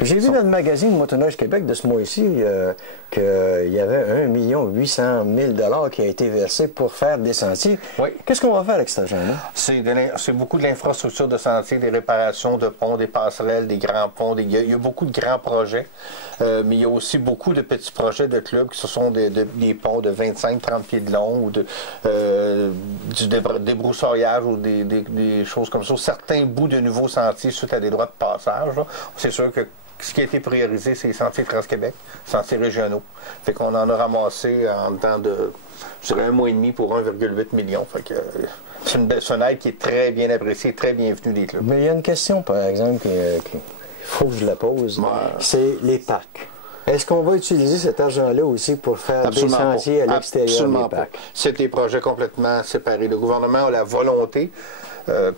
J'ai vu dans le magazine Motoneige Québec de ce mois-ci qu'il y avait 1 800 000 qui a été versé pour faire des sentiers. Oui. Qu'est-ce qu'on va faire avec cet argent-là? C'est beaucoup de l'infrastructure de sentiers, des réparations de ponts, des passerelles, des grands ponts. Il y a beaucoup de grands projets, mais il y a aussi beaucoup de petits projets de clubs qui sont des ponts de 25-30 pieds de long ou du débroussaillage ou des choses comme ça. Certains bouts de nouveaux sentiers suite à des droits de passage. C'est sûr que ce qui a été priorisé, c'est les sentiers Trans-Québec, sentiers régionaux. Fait qu'on en a ramassé en temps de, je dirais, 1 mois et demi pour 1,8 million. Fait que c'est une aide qui est très bien appréciée, très bienvenue des clubs. Mais il y a une question, par exemple, qu'il faut que je la pose. C'est les parcs. Est-ce qu'on va utiliser cet argent-là aussi pour faire Absolument des sentiers pas. à l'extérieur Absolument des parcs? C'est des projets complètement séparés. Le gouvernement a la volonté,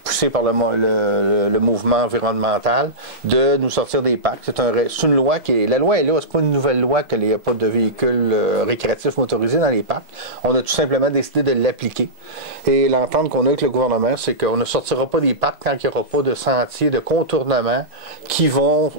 poussée par le mouvement environnemental, de nous sortir des parcs. C'est une loi qui est... La loi est là, c'est pas une nouvelle loi qu'il n'y a pas de véhicules récréatifs motorisés dans les parcs. On a tout simplement décidé de l'appliquer. Et l'entente qu'on a avec le gouvernement, c'est qu'on ne sortira pas des parcs tant qu'il n'y aura pas de sentiers de contournement qui vont...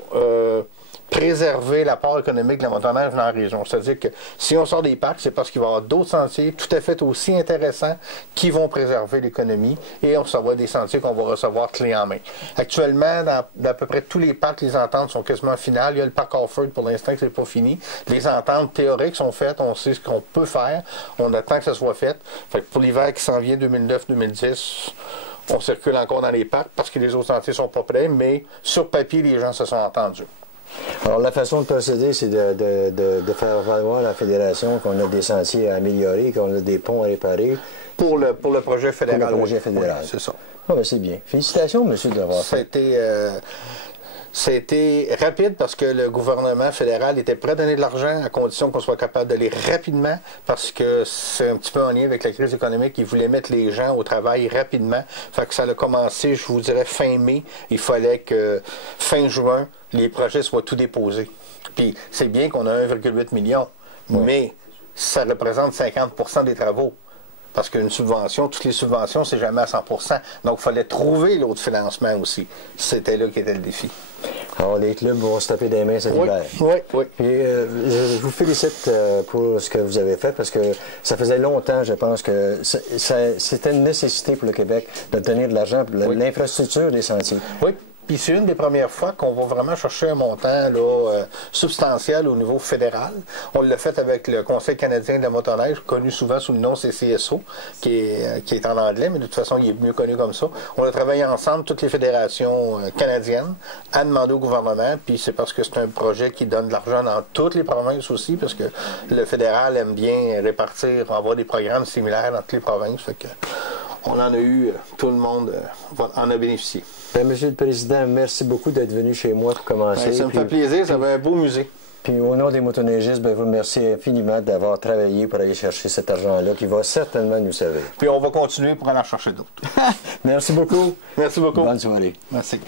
préserver l'apport économique de la motoneige dans la région. C'est-à-dire que si on sort des parcs, c'est parce qu'il va y avoir d'autres sentiers tout à fait aussi intéressants qui vont préserver l'économie et on va avoir des sentiers qu'on va recevoir clé en main. Actuellement, dans à peu près tous les parcs, les ententes sont quasiment finales. Il y a le parc Offord pour l'instant que c'est pas fini. Les ententes théoriques sont faites, on sait ce qu'on peut faire, on attend que ça soit fait. Fait que pour l'hiver qui s'en vient 2009-2010, on circule encore dans les parcs parce que les autres sentiers sont pas prêts, mais sur papier, les gens se sont entendus. Alors, la façon de procéder, c'est de faire valoir à la Fédération qu'on a des sentiers à améliorer, qu'on a des ponts à réparer. Pour le projet fédéral. Pour le projet fédéral. Oui, c'est ça. Ah, ben, c'est bien. Félicitations, monsieur, d'avoir fait. Ça a été rapide parce que le gouvernement fédéral était prêt à donner de l'argent à condition qu'on soit capable d'aller rapidement parce que c'est un petit peu en lien avec la crise économique. Ils voulaient mettre les gens au travail rapidement. Fait que ça a commencé, je vous dirais, fin mai. Il fallait que fin juin, les projets soient tout déposés. Puis c'est bien qu'on a 1,8 million, mais ça représente 50% des travaux. Parce qu'une subvention, toutes les subventions, c'est jamais à 100%. Donc, il fallait trouver l'autre financement aussi. C'était là qu'était le défi. Alors, les clubs vont se taper des mains cet hiver. Oui. Puis, je vous félicite pour ce que vous avez fait parce que ça faisait longtemps, je pense, que c'était une nécessité pour le Québec de donner de l'argent pour l'infrastructure des sentiers. Oui. Puis c'est une des premières fois qu'on va vraiment chercher un montant là, substantiel au niveau fédéral. On l'a fait avec le Conseil canadien de la motoneige, connu souvent sous le nom CCSO, qui est en anglais, mais de toute façon, il est mieux connu comme ça. On a travaillé ensemble, toutes les fédérations canadiennes, à demander au gouvernement, puis c'est parce que c'est un projet qui donne de l'argent dans toutes les provinces aussi, parce que le fédéral aime bien répartir, avoir des programmes similaires dans toutes les provinces. Fait que on en a eu, tout le monde en a bénéficié. Bien, Monsieur le Président, merci beaucoup d'être venu chez moi pour commencer. Bien, ça me fait plaisir, ça va un beau musée. Puis au nom des motoneigistes, bien, vous remercie infiniment d'avoir travaillé pour aller chercher cet argent-là qui va certainement nous servir. Puis on va continuer pour aller en chercher d'autres. Merci beaucoup. Merci beaucoup. Bonne soirée. Merci.